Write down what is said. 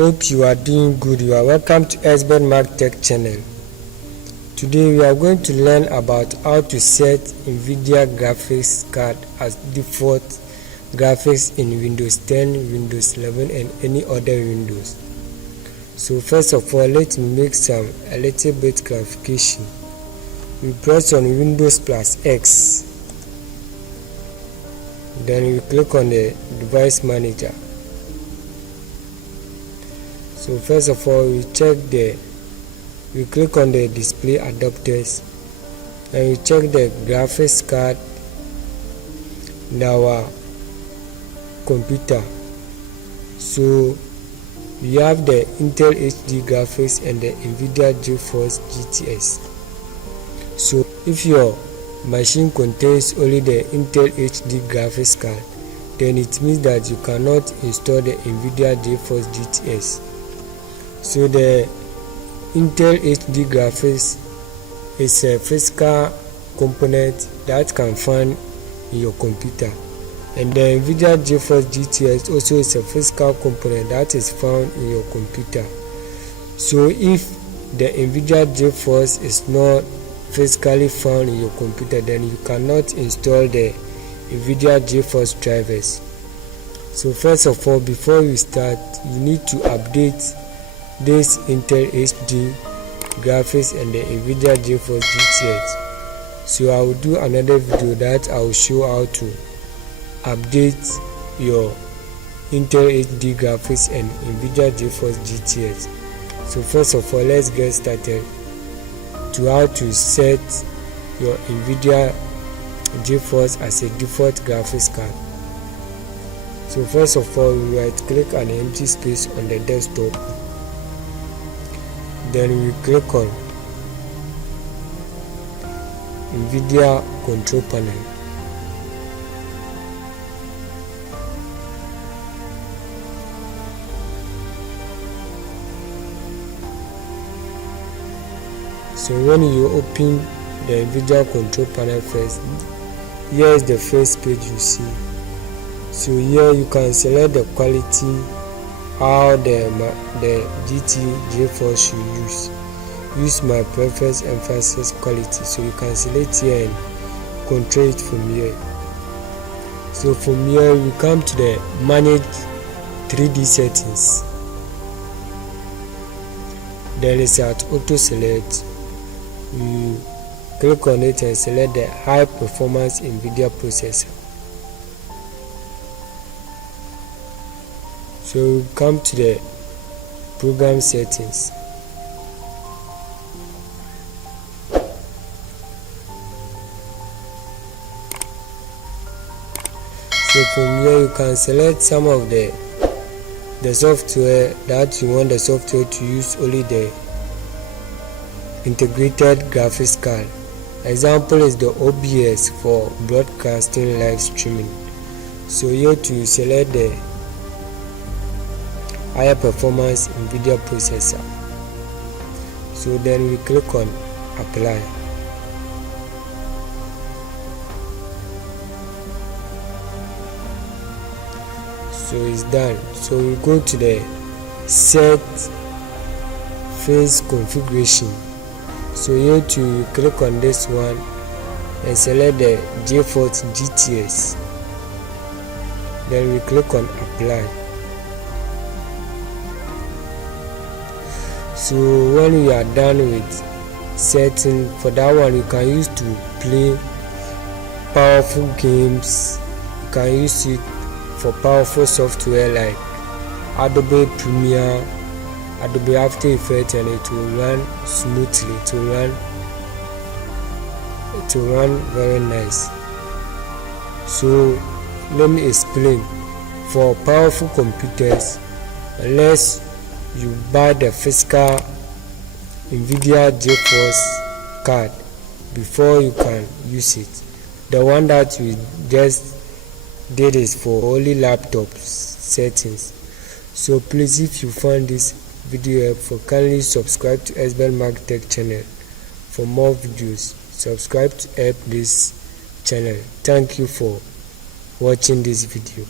Hope you are doing good. You are welcome to ESSBENMARK TECH channel. Today we are going to learn about how to set NVIDIA graphics card as default graphics in Windows 10, Windows 11 and any other Windows. So first of all, let me make a little bit clarification. We press on Windows plus X, then we click on the device manager. So first of all, we click on the display adapters and we check the graphics card in our computer. So we have the Intel HD graphics and the NVIDIA GeForce GTX. So if your machine contains only the Intel HD graphics card, then it means that you cannot install the NVIDIA GeForce GTX. So the Intel HD graphics is a physical component that can find in your computer, and the NVIDIA GeForce GTX also is a physical component that is found in your computer. So if the NVIDIA GeForce is not physically found in your computer, then you cannot install the NVIDIA GeForce drivers. So first of all, before you start, you need to update this Intel HD graphics and the NVIDIA GeForce GTX. So I will do another video that I will show how to update your Intel HD graphics and NVIDIA GeForce GTX. So first of all, let's get started to how to set your NVIDIA GeForce as a default graphics card. So first of all, we right click an empty space on the desktop. Then we click on NVIDIA control panel. So when you open the NVIDIA control panel first, here is the first page you see. So here you can select the quality, how the GeForce should use my preference emphasis quality. So you can select here and control it from here. So from here we come to the manage 3D settings. Then it's at auto select. You click on it and select the high performance NVIDIA processor. So we come to the program settings. So from here you can select some of the software that you want the software to use only the integrated graphics card. Example is the OBS for broadcasting live streaming. So here to select the higher performance NVIDIA processor. So then we click on apply. So it's done. So we go to the set phase configuration. So here to click on this one and select the GeForce GTX. Then we click on apply. So when we are done with setting, for that one you can use to play powerful games. You can use it for powerful software like Adobe Premiere, Adobe After Effects, and it will run smoothly. It will run very nice. So let me explain. For powerful computers, unless you buy the physical NVIDIA GeForce card before you can use it. The one that we just did is for only laptop settings. So please, if you found this video helpful, kindly subscribe to ESSBENMARK TECH channel for more videos. Subscribe to help this channel. Thank you for watching this video.